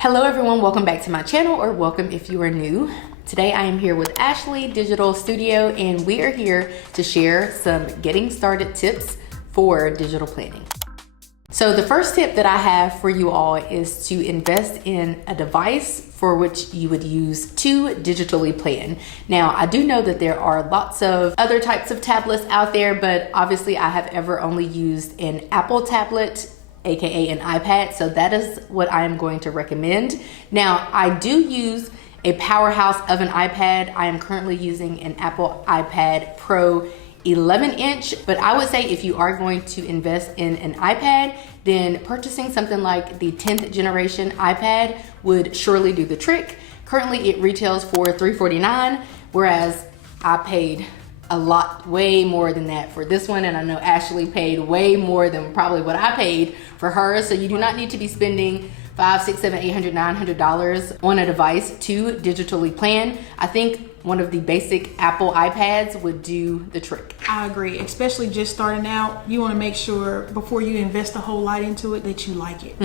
Hello everyone, welcome back to my channel, or welcome if you are new. Today I am here with Ashley Digital Studio and we are here to share some getting started tips for digital planning. So the first tip that I have for you all is to invest in a device for which you would use to digitally plan. Now, I do know that there are lots of other types of tablets out there, but obviously I have ever only used an Apple tablet, aka an iPad, so that is what I am going to recommend. Now, I do use a powerhouse of an iPad. I am currently using an Apple iPad Pro 11-inch, but I would say if you are going to invest in an iPad, then purchasing something like the 10th generation iPad would surely do the trick. Currently it retails for $349, whereas I paid a lot, way more than that for this one, and I know Ashley paid way more than probably what I paid for hers. So you do not need to be spending $500, $600, $700, $800 on a device to digitally plan. I think one of the basic Apple iPads would do the trick. I agree, especially just starting out. You want to make sure before you invest a whole lot into it that you like it.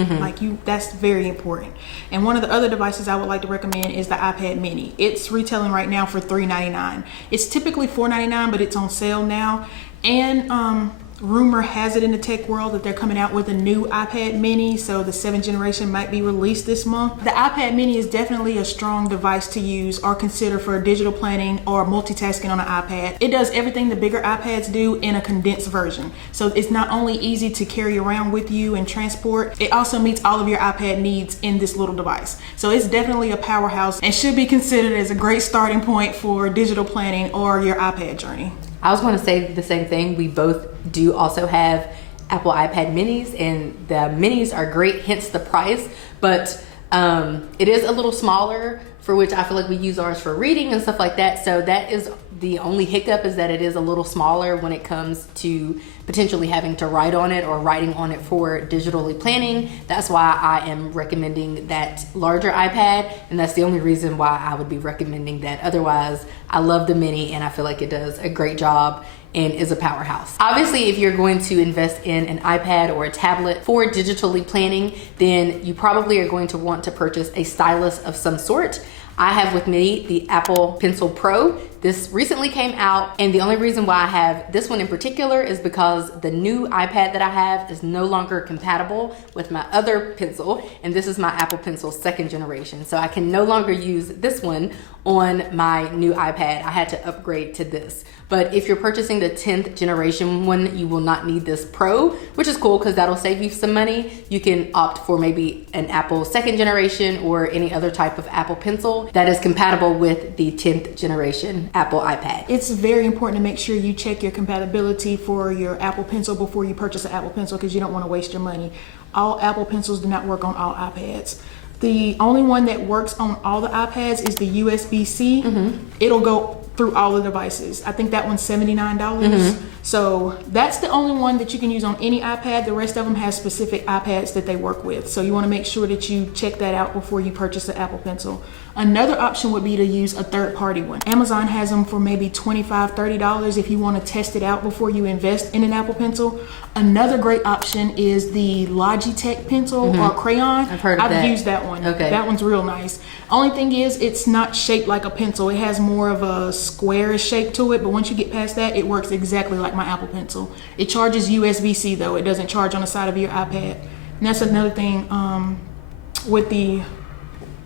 That's very important. And one of the other devices I would like to recommend is the iPad mini. It's retailing right now for $399. It's typically $499, but it's on sale now. And rumor has it in the tech world that they're coming out with a new iPad mini, so the 7th generation might be released this month. The iPad mini is definitely a strong device to use or consider for digital planning or multitasking on an iPad. It does everything the bigger iPads do in a condensed version. So it's not only easy to carry around with you and transport, it also meets all of your iPad needs in this little device. So it's definitely a powerhouse and should be considered as a great starting point for digital planning or your iPad journey. I was going to say the same thing. We both do also have Apple iPad minis, and the minis are great, hence the price, but it is a little smaller, for which I feel like we use ours for reading and stuff like that. So that is the only hiccup, is that it is a little smaller when it comes to potentially having to write on it or writing on it for digitally planning. That's why I am recommending that larger iPad, and that's the only reason why I would be recommending that. Otherwise, I love the mini and I feel like it does a great job and is a powerhouse. Obviously, if you're going to invest in an iPad or a tablet for digitally planning, then you probably are going to want to purchase a stylus of some sort. I have with me the Apple Pencil Pro. This recently came out, and the only reason why I have this one in particular is because the new iPad that I have is no longer compatible with my other pencil, and this is my Apple Pencil 2nd generation. So I can no longer use this one on my new iPad. I had to upgrade to this. But if you're purchasing the 10th generation one, you will not need this Pro, which is cool because that'll save you some money. You can opt for maybe an Apple 2nd generation or any other type of Apple Pencil that is compatible with the 10th generation Apple iPad. It's very important to make sure you check your compatibility for your Apple Pencil before you purchase an Apple Pencil, because you don't want to waste your money. All Apple Pencils do not work on all iPads. The only one that works on all the iPads is the USB-C. It'll go through all the devices. I think that one's $79. So that's the only one that you can use on any iPad. The rest of them have specific iPads that they work with. So you want to make sure that you check that out before you purchase the Apple Pencil. Another option would be to use a third-party one. Amazon has them for maybe $25, $30 if you want to test it out before you invest in an Apple Pencil. Another great option is the Logitech pencil or crayon. I've heard of that. I've used that one. Okay. That one's real nice. Only thing is, it's not shaped like a pencil. It has more of a squarish shape to it, but once you get past that, it works exactly like my Apple Pencil. It charges USB-C though. It doesn't charge on the side of your iPad. And that's another thing with the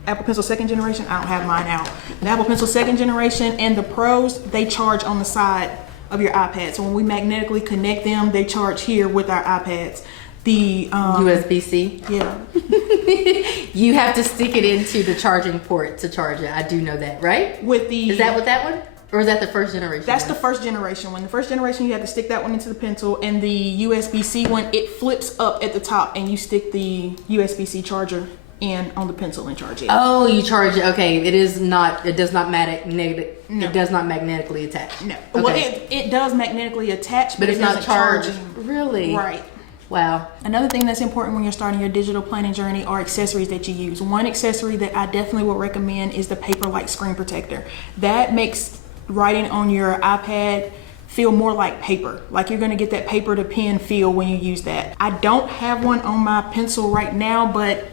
Apple Pencil 2nd generation. I don't have mine out. The Apple Pencil 2nd generation and the Pros, they charge on the side of your iPad. So when we magnetically connect them, they charge here with our iPads. The USB-C? Yeah. You have to stick it into the charging port to charge it. I do know that, right? With the Is that what that one? Or is that the 1st generation? That's one? the 1st generation one. The 1st generation, you have to stick that one into the pencil, and the USB-C one, it flips up at the top and you stick the USB-C charger in on the pencil and charge it. Oh, you charge it. Okay, it does not magnetically attach. No. Okay. Well, it does magnetically attach, but it's not charged. Charging. Really? Right. Wow. Another thing that's important when you're starting your digital planning journey are accessories that you use. One accessory that I definitely would recommend is the Paperlike screen protector. That makes writing on your iPad feel more like paper. Like you're gonna get that paper to pen feel when you use that. I don't have one on my pencil right now, but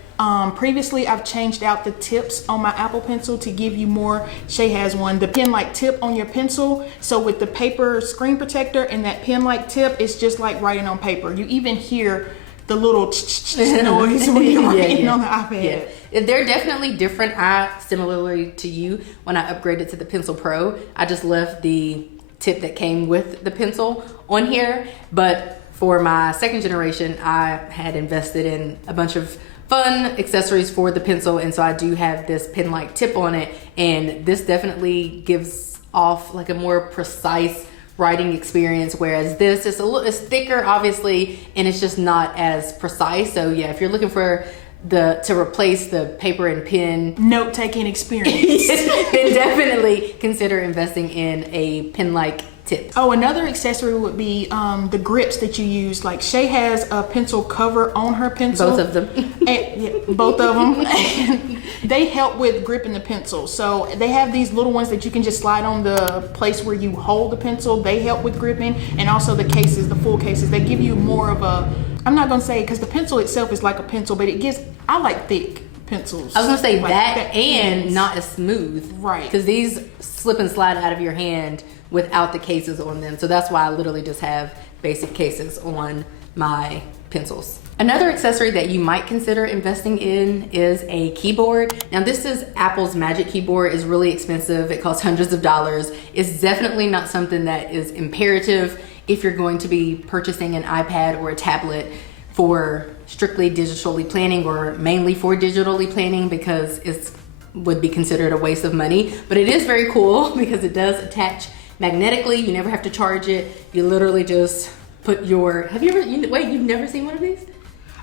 Previously, I've changed out the tips on my Apple Pencil to give you more. Shay has one, the pen-like tip on your pencil. So with the paper screen protector and that pen-like tip, it's just like writing on paper. You even hear the little noise when you're writing on the iPad. Yeah. They're definitely different. Similarly to you, when I upgraded to the Pencil Pro, I just left the tip that came with the pencil on here. But for my second generation, I had invested in a bunch of fun accessories for the pencil, and so I do have this pen-like tip on it, and this definitely gives off like a more precise writing experience, whereas this is it's thicker obviously, and it's just not as precise. So yeah, if you're looking for to replace the paper and pen note-taking experience, then definitely consider investing in a pen-like tip. Oh, another accessory would be the grips that you use. Like Shay has a pencil cover on her pencil. Both of them. Both of them. And they help with gripping the pencil. So they have these little ones that you can just slide on the place where you hold the pencil. They help with gripping. And also the cases, the full cases, they give you more of a, I'm not going to say, because the pencil itself is like a pencil, but it gives, I like thick pencils. I was gonna say like that and not as smooth, right? Because these slip and slide out of your hand without the cases on them. So that's why I literally just have basic cases on my pencils. Another accessory that you might consider investing in is a keyboard. Now this is Apple's Magic Keyboard. Is really expensive. It costs hundreds of dollars. It's definitely not something that is imperative if you're going to be purchasing an iPad or a tablet for strictly digitally planning, or mainly for digitally planning, because it would be considered a waste of money. But it is very cool because it does attach magnetically. You never have to charge it. You literally just put your, you've never seen one of these?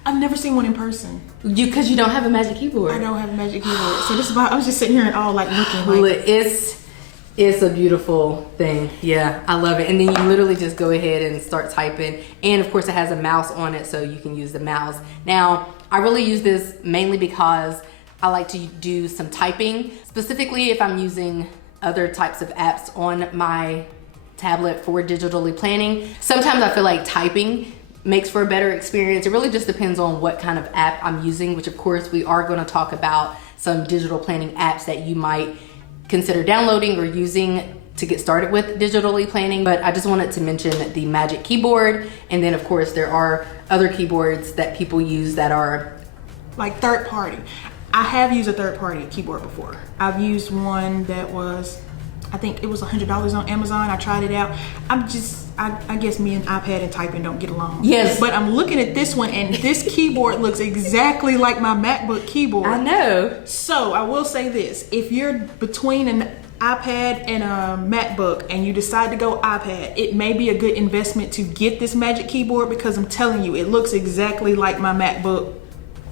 I've never seen one in person. Because you don't have a Magic Keyboard. I don't have a Magic Keyboard. So this is why I was just sitting here and all like looking like. It's a beautiful thing. Yeah, I love it. And then you literally just go ahead and start typing. And of course it has a mouse on it, so you can use the mouse. Now, I really use this mainly because I like to do some typing, specifically if I'm using other types of apps on my tablet for digitally planning. Sometimes I feel like typing makes for a better experience. It really just depends on what kind of app I'm using, which of course we are going to talk about some digital planning apps that you might consider downloading or using to get started with digitally planning. But I just wanted to mention the Magic Keyboard, and then of course there are other keyboards that people use that are like third party. I have used a third party keyboard before. I've used one that was, I think it was $100 on Amazon. I tried it out. I guess me and iPad and typing don't get along. Yes. But I'm looking at this one, and this keyboard looks exactly like my MacBook keyboard. I know. So I will say this, if you're between an iPad and a MacBook and you decide to go iPad, it may be a good investment to get this Magic Keyboard, because I'm telling you, it looks exactly like my MacBook.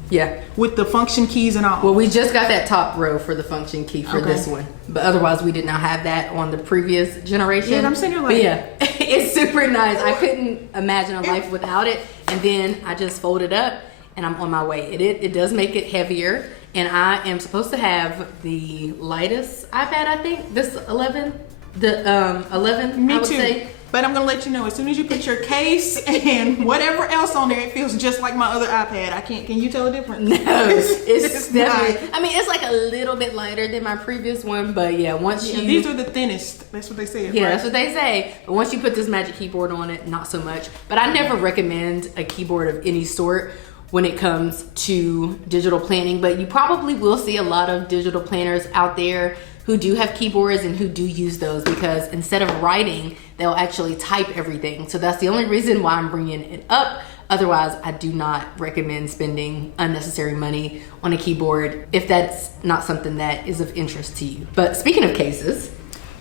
Yeah. With the function keys and all. Well, we just got that top row for the function key for this one. But otherwise, we did not have that on the previous generation. Yeah, I'm sitting here like... But yeah, it's super nice. I couldn't imagine a life without it. And then I just fold it up and I'm on my way. It does make it heavier. And I am supposed to have the lightest iPad, I think. This 11. The 11, Me I would too. say. But I'm gonna let you know, as soon as you put your case and whatever else on there, it feels just like my other iPad. Can you tell the difference? No, it's definitely, not. I mean, it's like a little bit lighter than my previous one, but yeah, these are the thinnest. That's what they say. Yeah, right? that's what they say. But once you put this Magic Keyboard on it, not so much. But I never recommend a keyboard of any sort when it comes to digital planning, but you probably will see a lot of digital planners out there who do have keyboards and who do use those, because instead of writing, they'll actually type everything. So that's the only reason why I'm bringing it up. Otherwise, I do not recommend spending unnecessary money on a keyboard if that's not something that is of interest to you. But speaking of cases,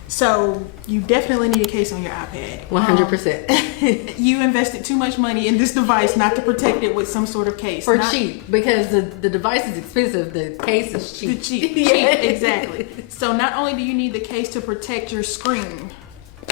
so you definitely need a case on your iPad. 100%. You invested too much money in this device not to protect it with some sort of case. For cheap, because the device is expensive, the case is cheap. The cheap, exactly. So not only do you need the case to protect your screen,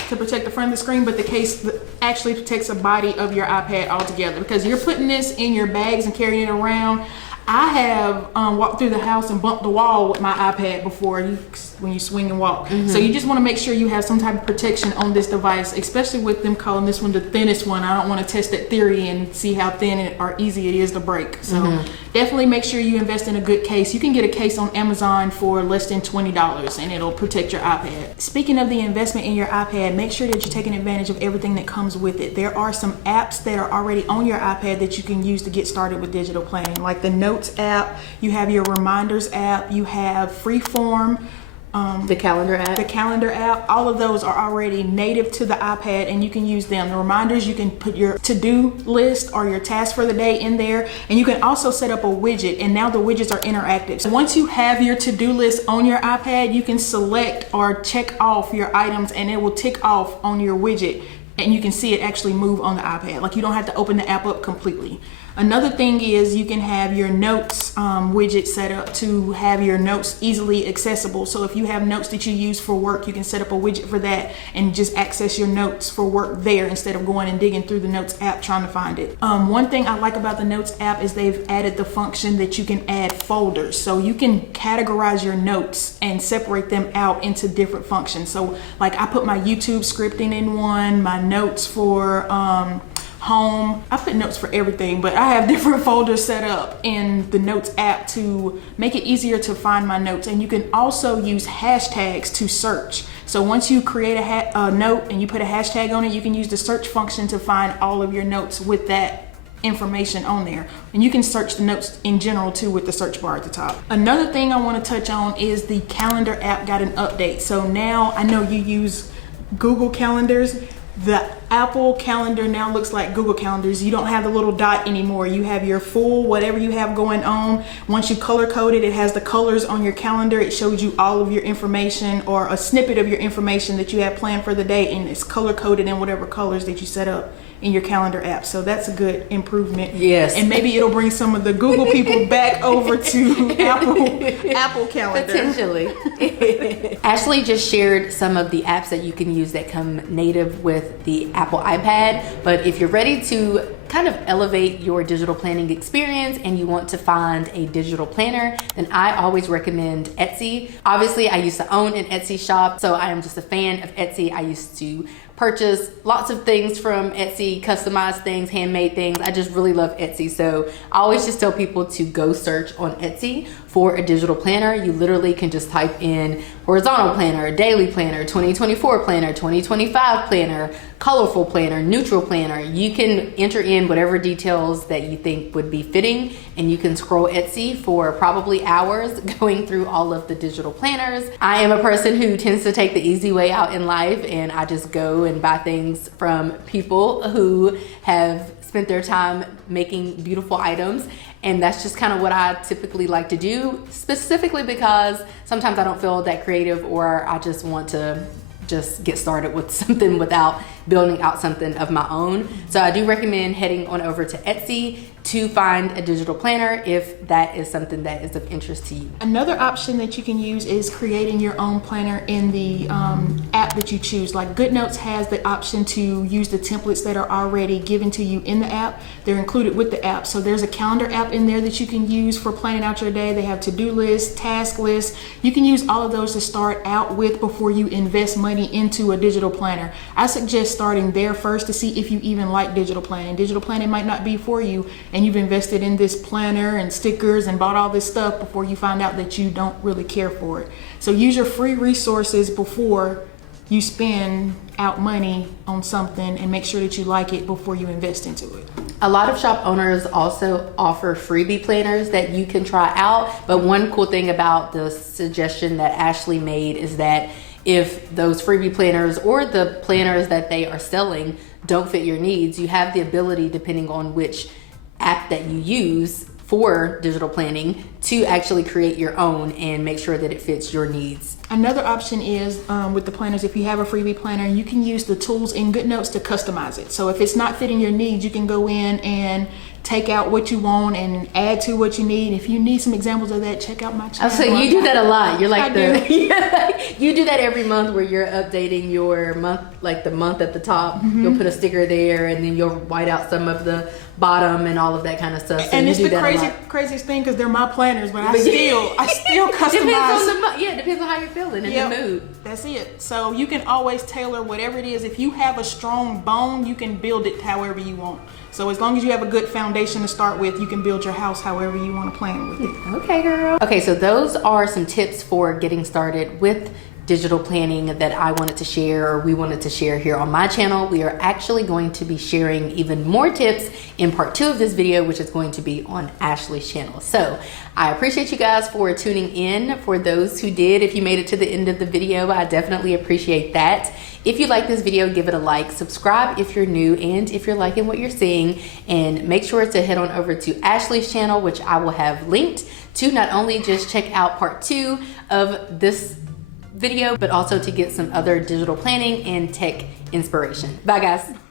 to protect the front of the screen, but the case actually protects the body of your iPad altogether, because you're putting this in your bags and carrying it around. I have walked through the house and bumped the wall with my iPad before. when you swing and walk. So you just want to make sure you have some type of protection on this device, especially with them calling this one the thinnest one. I don't want to test that theory and see how thin or easy it is to break. So definitely make sure you invest in a good case. You can get a case on Amazon for less than $20 and it'll protect your iPad. Speaking of the investment in your iPad, make sure that you're taking advantage of everything that comes with it. There are some apps that are already on your iPad that you can use to get started with digital planning, like the Notes app, you have your Reminders app, you have Freeform, the calendar app. All of those are already native to the iPad and you can use them. The reminders, you can put your to-do list or your task for the day in there, and you can also set up a widget, and now the widgets are interactive. So once you have your to-do list on your iPad, you can select or check off your items and it will tick off on your widget, and you can see it actually move on the iPad. Like, you don't have to open the app up completely. Another thing is you can have your notes widget set up to have your notes easily accessible. So if you have notes that you use for work, you can set up a widget for that and just access your notes for work there instead of going and digging through the Notes app trying to find it. One thing I like about the Notes app is they've added the function that you can add folders. So you can categorize your notes and separate them out into different functions. So like, I put my YouTube scripting in one, my notes for home. I put notes for everything, but I have different folders set up in the Notes app to make it easier to find my notes. And you can also use hashtags to search. So once you create a note and you put a hashtag on it, you can use the search function to find all of your notes with that information on there. And you can search the notes in general too with the search bar at the top. Another thing I want to touch on is the calendar app got an update. So now, I know you use Google Calendars. The Apple Calendar now looks like Google Calendars. You don't have the little dot anymore. You have your full whatever you have going on. Once you color code it, it has the colors on your calendar. It shows you all of your information or a snippet of your information that you have planned for the day, and it's color coded in whatever colors that you set up in your calendar app. So that's a good improvement. Yes. And maybe it'll bring some of the Google people back over to Apple Calendar. Potentially. Ashley just shared some of the apps that you can use that come native with the Apple iPad. But if you're ready to kind of elevate your digital planning experience and you want to find a digital planner, then I always recommend Etsy. Obviously, I used to own an Etsy shop, so I am just a fan of Etsy. I used to purchase lots of things from Etsy, customized things, handmade things. I just really love Etsy. So I always just tell people to go search on Etsy for a digital planner. You literally can just type in horizontal planner, daily planner, 2024 planner, 2025 planner, colorful planner, neutral planner. You can enter in whatever details that you think would be fitting, and you can scroll Etsy for probably hours going through all of the digital planners. I am a person who tends to take the easy way out in life, and I just go and buy things from people who have spent their time making beautiful items. And that's just kind of what I typically like to do, specifically because sometimes I don't feel that creative, or I just want to just get started with something without building out something of my own. So I do recommend heading on over to Etsy to find a digital planner if that is something that is of interest to you. Another option that you can use is creating your own planner in the app that you choose. Like GoodNotes has the option to use the templates that are already given to you in the app. They're included with the app. So there's a calendar app in there that you can use for planning out your day. They have to-do lists, task lists. You can use all of those to start out with before you invest money into a digital planner. I suggest starting there first to see if you even like digital planning. Digital planning might not be for you, and you've invested in this planner and stickers and bought all this stuff before you find out that you don't really care for it. So use your free resources before you spend out money on something, and make sure that you like it before you invest into it. A lot of shop owners also offer freebie planners that you can try out. But one cool thing about the suggestion that Ashley made is that if those freebie planners or the planners that they are selling don't fit your needs, you have the ability, depending on which app that you use for digital planning, to actually create your own and make sure that it fits your needs. Another option is with the planners, if you have a freebie planner, you can use the tools in GoodNotes to customize it. So if it's not fitting your needs, you can go in and take out what you want and add to what you need. If you need some examples of that, check out my channel. So you do that a lot. You're like I you do that every month where you're updating your month, like the month at the top. You'll put a sticker there, and then you'll white out some of the bottom and all of that kind of stuff. So and you it's do the that craziest thing because they're my planners, but I still customize. Depends on how you're feeling and the mood. That's it. So you can always tailor whatever it is. If you have a strong bone, you can build it however you want. So as long as you have a good foundation to start with, you can build your house however you want to plan with it. Okay, girl. Okay, so those are some tips for getting started with digital planning that I wanted to share, or we wanted to share here on my channel. We are actually going to be sharing even more tips in part 2 of this video, which is going to be on Ashley's channel. So I appreciate you guys for tuning in. For those who did, if you made it to the end of the video, I definitely appreciate that. If you like this video, give it a like, subscribe if you're new, and if you're liking what you're seeing, and make sure to head on over to Ashley's channel, which I will have linked to not only just check out part 2 of this video, but also to get some other digital planning and tech inspiration. Bye guys.